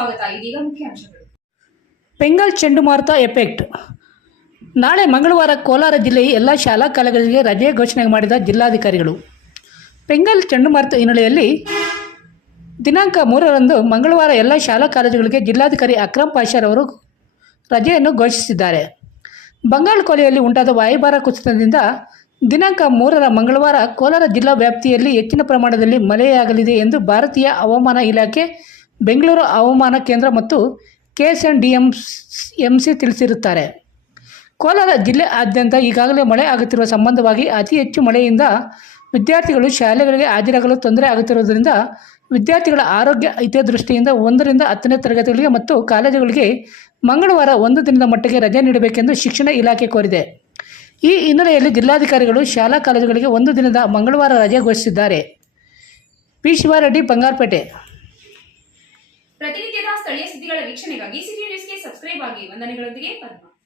ಸ್ವಾಗತ. ಇದೀಗ ಮುಖ್ಯಾಂಶಗಳು. ಬೆಂಗಾಲ್ ಚಂಡಮಾರುತ ಎಫೆಕ್ಟ್. ನಾಳೆ ಮಂಗಳವಾರ ಕೋಲಾರ ಜಿಲ್ಲೆಯ ಎಲ್ಲ ಶಾಲಾ ಕಾಲೇಜುಗಳಿಗೆ ರಜೆ ಘೋಷಣೆ ಮಾಡಿದ ಜಿಲ್ಲಾಧಿಕಾರಿಗಳು. ಬೆಂಗಾಲ್ ಚಂಡಮಾರುತ ಹಿನ್ನೆಲೆಯಲ್ಲಿ ದಿನಾಂಕ 3ರಂದು ಮಂಗಳವಾರ ಎಲ್ಲ ಶಾಲಾ ಕಾಲೇಜುಗಳಿಗೆ ಜಿಲ್ಲಾಧಿಕಾರಿ ಅಕ್ರಮ್ ಪಾಷಾರವರು ರಜೆಯನ್ನು ಘೋಷಿಸಿದ್ದಾರೆ. ಬಂಗಾಳ ಕೊಲ್ಲಿಯಲ್ಲಿ ಉಂಟಾದ ವಾಯುಭಾರ ಕುಸಿತದಿಂದ ದಿನಾಂಕ 3ರ ಮಂಗಳವಾರ ಕೋಲಾರ ಜಿಲ್ಲಾ ವ್ಯಾಪ್ತಿಯಲ್ಲಿ ಹೆಚ್ಚಿನ ಪ್ರಮಾಣದಲ್ಲಿ ಮಳೆಯಾಗಲಿದೆ ಎಂದು ಭಾರತೀಯ ಹವಾಮಾನ ಇಲಾಖೆ, ಬೆಂಗಳೂರು ಹವಾಮಾನ ಕೇಂದ್ರ ಮತ್ತು KSNDMC ತಿಳಿಸಿರುತ್ತಾರೆ. ಕೋಲಾರ ಜಿಲ್ಲೆಯಾದ್ಯಂತ ಈಗಾಗಲೇ ಮಳೆ ಆಗುತ್ತಿರುವ ಸಂಬಂಧವಾಗಿ ಅತಿ ಹೆಚ್ಚು ಮಳೆಯಿಂದ ವಿದ್ಯಾರ್ಥಿಗಳು ಶಾಲೆಗಳಿಗೆ ಹಾಜರಾಗಲು ತೊಂದರೆ ಆಗುತ್ತಿರುವುದರಿಂದ ವಿದ್ಯಾರ್ಥಿಗಳ ಆರೋಗ್ಯ ಹಿತದೃಷ್ಟಿಯಿಂದ 1ರಿಂದ 10ನೇ ತರಗತಿಗಳಿಗೆ ಮತ್ತು ಕಾಲೇಜುಗಳಿಗೆ ಮಂಗಳವಾರ 1 ದಿನದ ಮಟ್ಟಿಗೆ ರಜೆ ನೀಡಬೇಕೆಂದು ಶಿಕ್ಷಣ ಇಲಾಖೆ ಕೋರಿದೆ. ಈ ಹಿನ್ನೆಲೆಯಲ್ಲಿ ಜಿಲ್ಲಾಧಿಕಾರಿಗಳು ಶಾಲಾ ಕಾಲೇಜುಗಳಿಗೆ 1 ದಿನದ ಮಂಗಳವಾರ ರಜೆ ಘೋಷಿಸಿದ್ದಾರೆ. ಪಿ. ಶಿವಾರೆಡ್ಡಿ, ಬಂಗಾರಪೇಟೆ. ಪ್ರತಿನಿತ್ಯದ ಸ್ಥಳೀಯ ಸುದ್ದಿಗಳ ವೀಕ್ಷಣೆಗಾಗಿ ಸಿಟಿ ನ್ಯೂಸ್ಗೆ ಸಬ್ಸ್ಕ್ರೈಬ್ ಆಗಿ. ವಂದನೆಗಳೊಂದಿಗೆ ಪದ್ಮ.